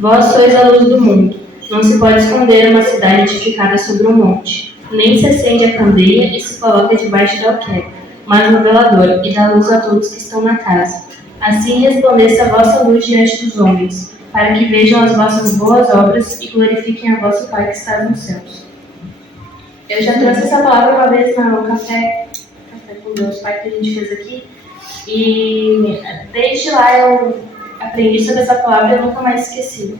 Vós sois a luz do mundo. Não se pode esconder uma cidade edificada sobre um monte. Nem se acende a candeia e se coloca debaixo do alqueire, mas no velador, e dá luz a todos que estão na casa. Assim resplandeça a vossa luz diante dos homens, para que vejam as vossas boas obras e glorifiquem a vosso Pai que está nos céus. Eu já trouxe essa palavra uma vez no café com Deus Pai que a gente fez aqui, e desde lá eu aprendi sobre essa palavra e eu nunca mais esqueci.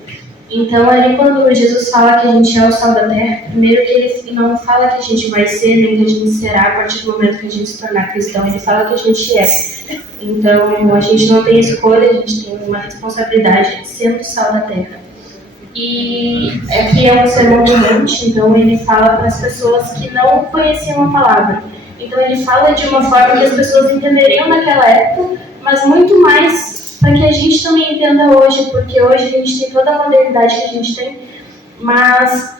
Então, ali quando Jesus fala que a gente é o sal da terra, primeiro que ele não fala que a gente vai ser, nem que a gente será a partir do momento que a gente se tornar cristão, ele fala que a gente é. Então, a gente não tem escolha, a gente tem uma responsabilidade de ser o sal da terra. E aqui é um sermão do monte, então ele fala para as pessoas que não conheciam a palavra. Então, ele fala de uma forma que as pessoas entenderiam naquela época, mas muito mais para que a gente também entenda hoje, porque hoje a gente tem toda a modernidade que a gente tem, mas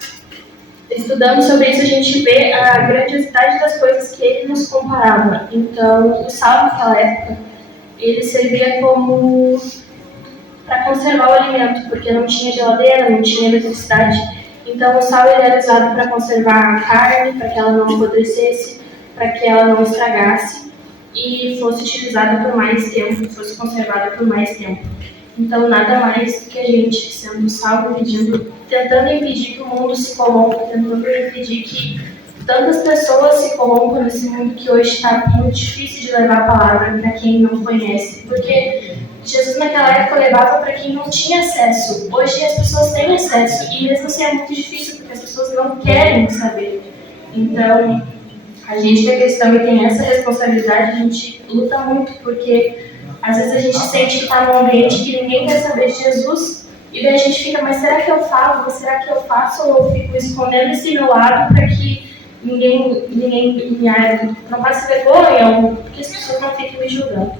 estudando sobre isso a gente vê a grandiosidade das coisas que ele nos comparava. Então, o sal naquela época, ele servia como para conservar o alimento, porque não tinha geladeira, não tinha eletricidade. Então, o sal ele era usado para conservar a carne, para que ela não apodrecesse, para que ela não estragasse e fosse utilizada por mais tempo, fosse conservada por mais tempo. Então, nada mais do que a gente sendo salvo, tentando impedir que o mundo se corrompa, tentando impedir que tantas pessoas se corrompam nesse mundo que hoje está muito difícil de levar a palavra para quem não conhece. Porque Jesus naquela época levava para quem não tinha acesso. Hoje as pessoas têm acesso e mesmo assim é muito difícil porque as pessoas não querem saber. Então, a gente que é cristão e tem essa responsabilidade, a gente luta muito, porque às vezes a gente sente que está num ambiente que ninguém quer saber de Jesus, e daí a gente fica, mas será que eu falo? Mas será que eu faço? Ou eu fico escondendo esse meu lado para que ninguém não passe vergonha, ou porque as pessoas não fiquem me julgando.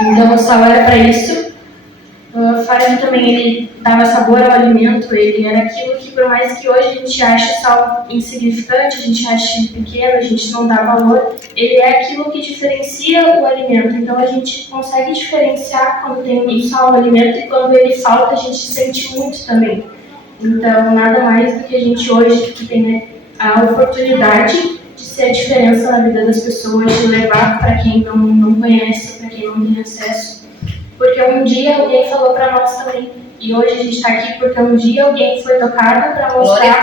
Então o sal era para isso. Fora que também ele dava sabor ao alimento, ele era aquilo que, por mais que hoje a gente ache sal insignificante, a gente ache pequeno, a gente não dá valor, ele é aquilo que diferencia o alimento. Então a gente consegue diferenciar quando tem um sal no alimento e quando ele falta a gente sente muito também. Então nada mais do que a gente hoje que tem a oportunidade de ser a diferença na vida das pessoas, de levar para quem não conhece, para quem não tem acesso. Porque um dia alguém falou para nós também. E hoje a gente está aqui porque um dia alguém foi tocado para mostrar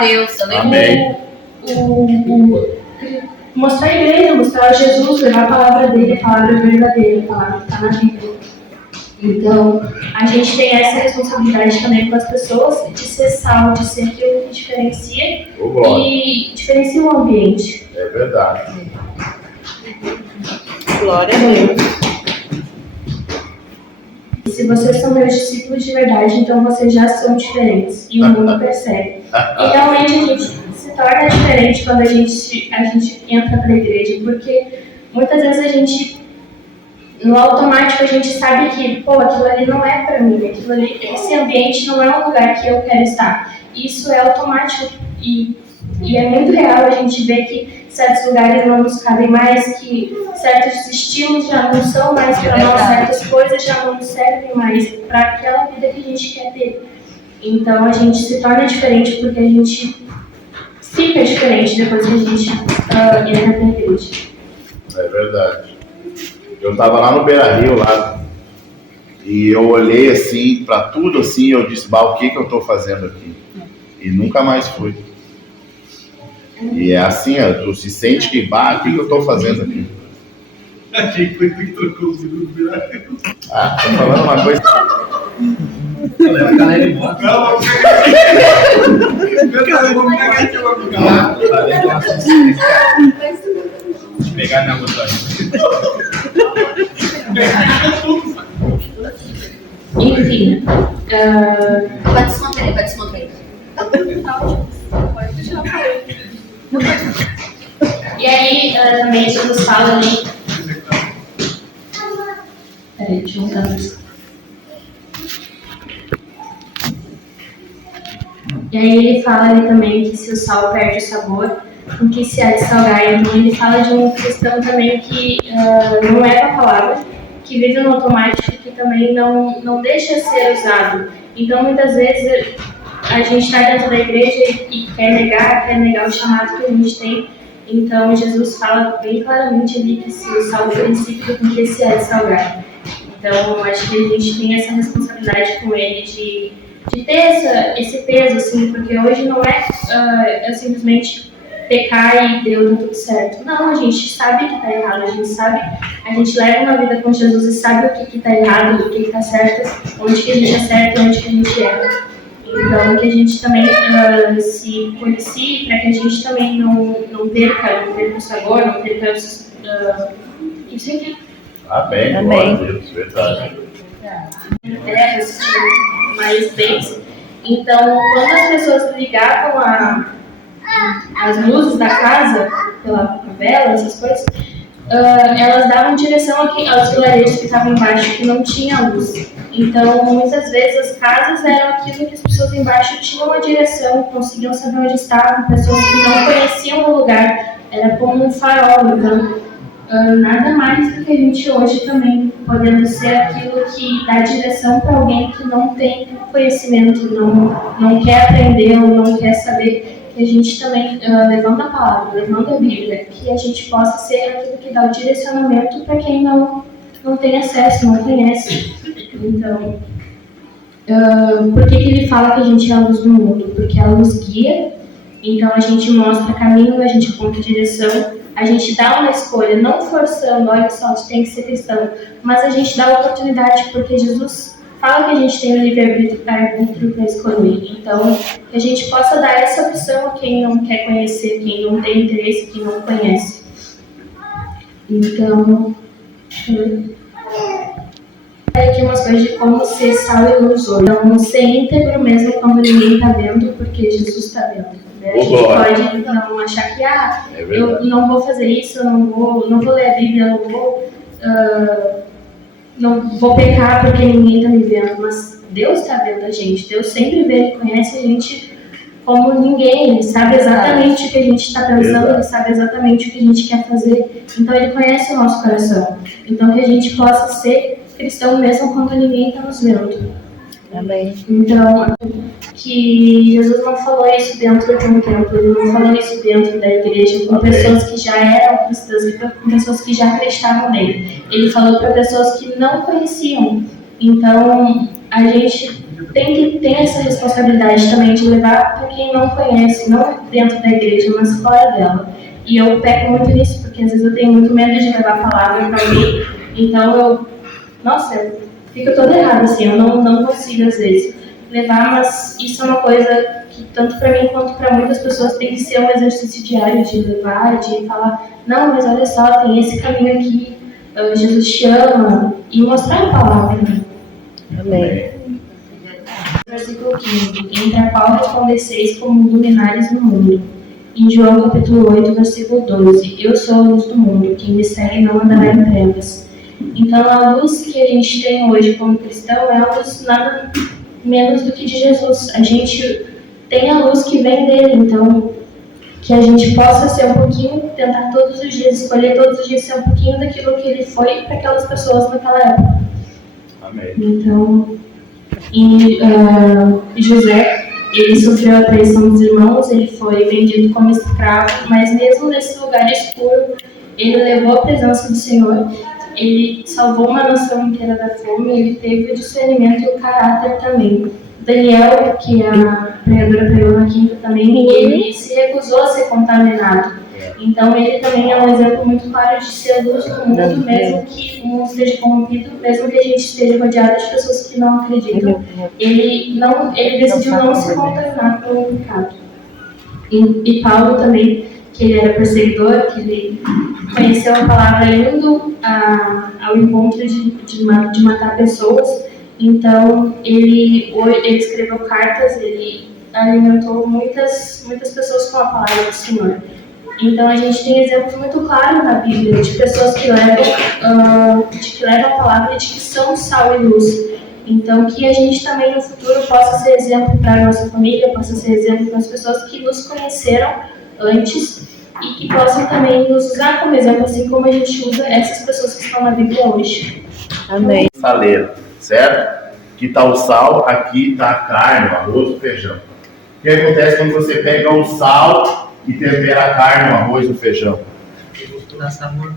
mostrar a igreja, mostrar Jesus, levar a palavra dele, a palavra verdadeira, a palavra que está na Bíblia. Então, a gente tem essa responsabilidade também com as pessoas de ser sal, de ser aquilo que diferencia e diferencia o ambiente. É verdade. Glória a Deus. Se vocês são meus discípulos de verdade, então vocês já são diferentes. E o mundo percebe. E realmente a gente se torna diferente quando a gente entra para a igreja. Porque muitas vezes a gente, no automático, a gente sabe que, aquilo ali não é para mim. Aquilo ali, esse ambiente não é um lugar que eu quero estar. Isso é automático. E é muito real a gente ver que certos lugares não nos cabem mais, que certos estilos já não são mais para nós, certas coisas já não nos servem mais para aquela vida que a gente quer ter. Então a gente se torna diferente porque a gente fica diferente depois que a gente entra na igreja. É verdade. Eu estava lá no Beira-Rio, lá, e eu olhei assim, para tudo assim, eu disse, o que eu estou fazendo aqui? E nunca mais fui. E é assim, tu se sente que, o que eu estou fazendo aqui? Achei que foi tu que trocou o segundo Beira-Rio. Tô falando uma coisa. Leva a galera embora. Não, vou pegar aqui uma amiga. Deixa eu pegar minha montagem. Enfim. Pode desmontar aí. Pode deixar pra ele. E aí, também Jesus fala ali. Peraí, deixa eu mudar a música. E aí ele fala ali também que se o sal perde o sabor, com que se há de salgar. Então ele fala de um cristão também que não leva a palavra, que vive no automático, que também não deixa ser usado. Então, muitas vezes, a gente está dentro da igreja e quer negar o chamado que a gente tem. Então, Jesus fala bem claramente ali que se o sal for insípido, com que se é de salgar. Então, acho que a gente tem essa responsabilidade com ele de ter esse peso, assim, porque hoje não é simplesmente pecar e deu tudo certo. Não, a gente sabe que está errado, a gente leva uma vida com Jesus e sabe o que está errado, o que está certo, onde que a gente acerta e onde que a gente erra. Então, que a gente também se policie para que a gente também não perca o sabor, não perca isso aqui. Amém, glória a Deus, verdade. Mais bens. Então, quando as pessoas ligavam as luzes da casa pela vela, essas coisas, elas davam direção aos vilarejos que estavam embaixo, que não tinha luz. Então, muitas vezes as casas eram aquilo que as pessoas embaixo tinham uma direção, conseguiam saber onde estavam, pessoas que não conheciam o lugar, era como um farol. Então, nada mais do que a gente hoje também podendo ser aquilo que dá direção para alguém que não tem conhecimento, não quer aprender ou não quer saber, que a gente também, levando a palavra, levando a Bíblia, que a gente possa ser aquilo que dá o direcionamento para quem não tem acesso, não conhece. Então, por que ele fala que a gente é a luz do mundo? Porque a luz guia, então a gente mostra caminho, a gente aponta direção, a gente dá uma escolha, não forçando, olha só, tu tem que ser cristão, mas a gente dá a oportunidade, porque Jesus fala que a gente tem o livre-arbítrio para escolher. Então, que a gente possa dar essa opção a quem não quer conhecer, quem não tem interesse, quem não conhece. Então, aqui umas coisas de como ser sal e luz hoje. Então, ser íntegro mesmo quando ninguém está vendo, porque Jesus está vendo. A gente pode não achar que eu não vou fazer isso, eu não vou ler a Bíblia, não vou pecar porque ninguém está me vendo, mas Deus está vendo a gente, Deus sempre vê, Ele conhece a gente como ninguém, Ele sabe exatamente o que a gente está pensando, Ele sabe exatamente o que a gente quer fazer, então Ele conhece o nosso coração, então que a gente possa ser cristão mesmo quando ninguém está nos vendo. Amém. Então, que Jesus não falou isso dentro de um templo, Ele não falou isso dentro da igreja, com pessoas que já eram cristãs, com pessoas que já acreditavam nele. Ele falou para pessoas que não conheciam. Então, a gente tem que ter essa responsabilidade também de levar para quem não conhece, não dentro da igreja, mas fora dela. E eu peco muito nisso, porque às vezes eu tenho muito medo de levar a palavra para alguém. Então, eu fico toda errada, assim, eu não consigo às vezes levar, mas isso é uma coisa que tanto para mim quanto para muitas pessoas tem que ser um exercício diário de levar, de falar, não, mas olha só, tem esse caminho aqui, Jesus te ama, e mostrar a palavra. Amém. Versículo 15, entre a qual resplandeceis como luminares no mundo. Em João capítulo 8, versículo 12, eu sou a luz do mundo, quem me segue não andará em trevas. Então, a luz que a gente tem hoje como cristão é a luz nada menos do que de Jesus. A gente tem a luz que vem dele, então que a gente possa ser um pouquinho, tentar todos os dias, escolher todos os dias ser um pouquinho daquilo que ele foi para aquelas pessoas naquela época. Amém. Então, José, ele sofreu a traição dos irmãos, ele foi vendido como escravo, mas mesmo nesse lugar escuro, ele levou a presença do Senhor. Ele salvou uma nação inteira da fome, ele teve o discernimento e o caráter também. Daniel, que a pregadora pregou na quinta também, ele se recusou a ser contaminado. Então ele também é um exemplo muito claro de ser luz do mundo, mesmo que o mundo esteja corrompido, mesmo que a gente esteja rodeado de pessoas que não acreditam. Ele decidiu não se contaminar com o pecado. E Paulo também, que ele era perseguidor, que ele conheceu a palavra indo ao encontro de matar pessoas. Então, ele escreveu cartas, ele alimentou muitas pessoas com a palavra do Senhor. Então, a gente tem exemplos muito claros na Bíblia de pessoas que levam a palavra e de que são sal e luz. Então, que a gente também no futuro possa ser exemplo para a nossa família, possa ser exemplo para as pessoas que nos conheceram antes e que possam também nos usar como exemplo, assim como a gente usa essas pessoas que estão na Bíblia hoje. Amém. Saleiro, certo? aqui está o sal, aqui está a carne, o arroz, o feijão. O que acontece quando você pega o sal e tempera a carne, o arroz, o feijão? Dá sabor.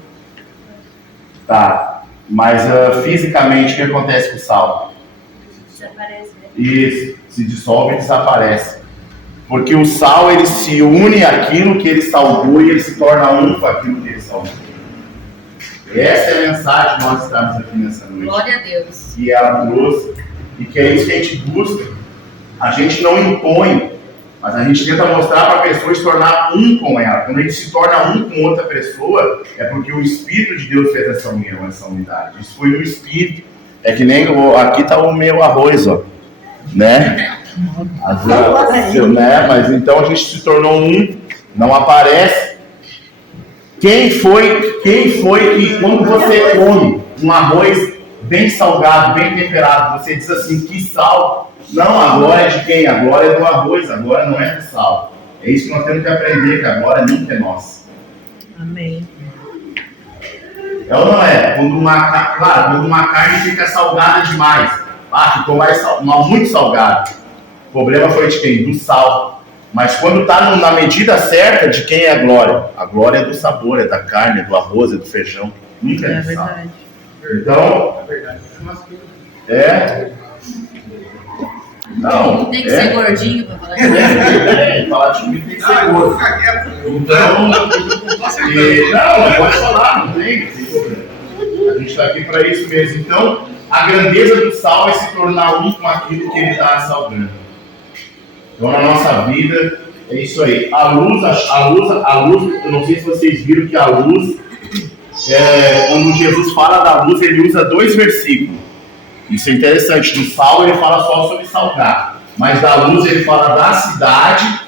Tá, mas fisicamente o que acontece com o sal? Desaparece. Isso, se dissolve e desaparece. Porque o sal, ele se une àquilo que ele salgou e ele se torna um com aquilo que ele salgou. Essa é a mensagem que nós estamos aqui nessa noite. Glória a Deus. Que ela trouxe e que é isso que a gente busca. A gente não impõe, mas a gente tenta mostrar para a pessoa se tornar um com ela. Quando a gente se torna um com outra pessoa, é porque o Espírito de Deus fez essa união, essa unidade. Isso foi no Espírito. É que nem aqui está o meu arroz, ó, né? Né? Mas então a gente se tornou um, não aparece. Quem foi que quando você come um arroz bem salgado, bem temperado, você diz assim, que sal? Não, a glória é de quem? A glória é do arroz, a glória não é do sal. É isso que nós temos que aprender, que a glória nunca é nossa. Amém. É ou não é? Quando uma carne fica salgada demais, ficou muito salgado. O problema foi de quem? Do sal. Mas quando está na medida certa, de quem é a glória? A glória é do sabor, é da carne, é do arroz, é do feijão. Nunca é do sal. Verdade. Então, não, Tem que ser gordinho para falar isso. Falar de mim tem que ser gordo. Então, não pode falar, não tem problema. A gente está aqui para isso mesmo. Então, a grandeza do sal é se tornar um com aquilo que ele está salgando. Então, na nossa vida, é isso aí. A luz, eu não sei se vocês viram que a luz, quando Jesus fala da luz, ele usa 2 versículos. Isso é interessante. No sal ele fala só sobre salgar, mas da luz ele fala da cidade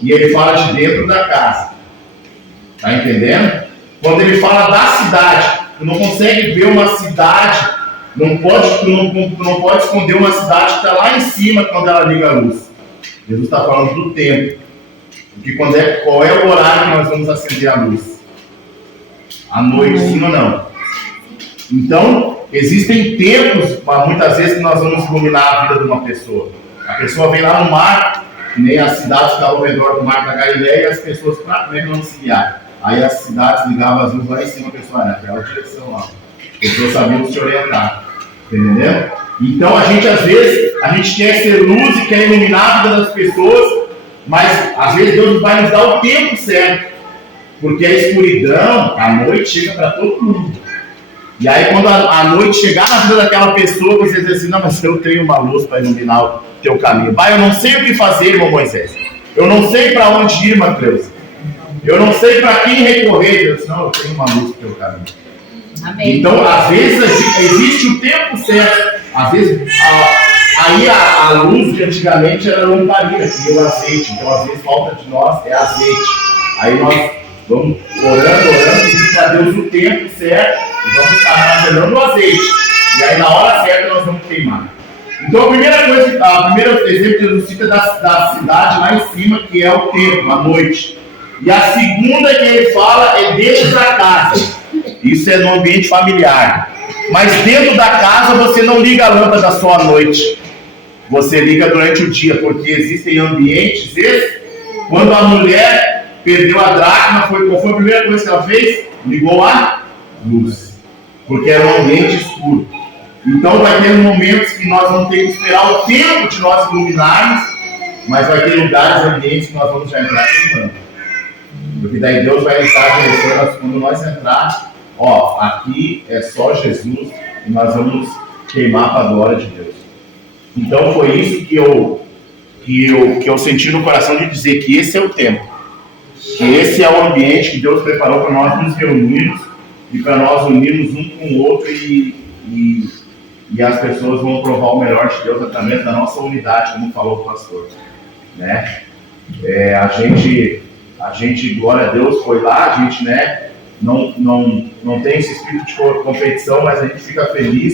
e ele fala de dentro da casa. Tá entendendo? Quando ele fala da cidade, tu não consegue ver uma cidade, tu não pode esconder uma cidade que está lá em cima quando ela liga a luz. Jesus está falando do tempo. Porque qual é o horário que nós vamos acender a luz? À noite, sim ou não? Então, existem tempos, muitas vezes, que nós vamos iluminar a vida de uma pessoa. A pessoa vem lá no mar, que nem as cidades que estavam ao redor do mar da Galileia, e as pessoas, como é que vão se guiar? Aí as cidades ligavam as luzes lá em cima, a pessoa, naquela direção lá. As pessoas sabiam se orientar. Entendeu? Então, às vezes, a gente quer ser luz e quer iluminar a vida das pessoas, mas, às vezes, Deus vai nos dar o tempo certo. Porque a escuridão, a noite, chega para todo mundo. E aí, quando a noite chegar na vida daquela pessoa, você diz assim, não, mas eu tenho uma luz para iluminar o teu caminho. Pai, eu não sei o que fazer, irmão Moisés. Eu não sei para onde ir, Mateus. Eu não sei para quem recorrer. Deus, não, eu tenho uma luz para o teu caminho. Amém. Então, às vezes, existe o tempo certo. Às vezes, a luz de antigamente era lamparina, tinha o azeite. Então, às vezes, falta de nós é azeite. Aí nós vamos orando, pedindo para Deus o tempo certo. E vamos estar armazenando o azeite. E aí, na hora certa, nós vamos queimar. Então, o primeiro exemplo que Jesus cita da cidade lá em cima, que é o templo, a noite. E a segunda que ele fala é dentro da casa. Isso é no ambiente familiar. Mas dentro da casa, você não liga a lâmpada só à noite. Você liga durante o dia, porque existem ambientes, quando a mulher perdeu a dracma, qual foi a primeira coisa que ela fez? Ligou a luz. Porque era um ambiente escuro. Então vai ter momentos que nós vamos ter que esperar o tempo de nós iluminarmos, mas vai ter lugares, ambientes que nós vamos já entrar queimando. Porque daí Deus vai estar direcionando quando nós entrarmos, aqui é só Jesus e nós vamos queimar para a glória de Deus. Então foi isso que eu senti no coração de dizer que esse é o tempo. Que esse é o ambiente que Deus preparou para nós nos reunirmos e para nós unirmos um com o outro e as pessoas vão provar o melhor de Deus através da nossa unidade, como falou o pastor. Né? A gente, glória a Deus, foi lá, a gente não tem esse espírito de competição, mas a gente fica feliz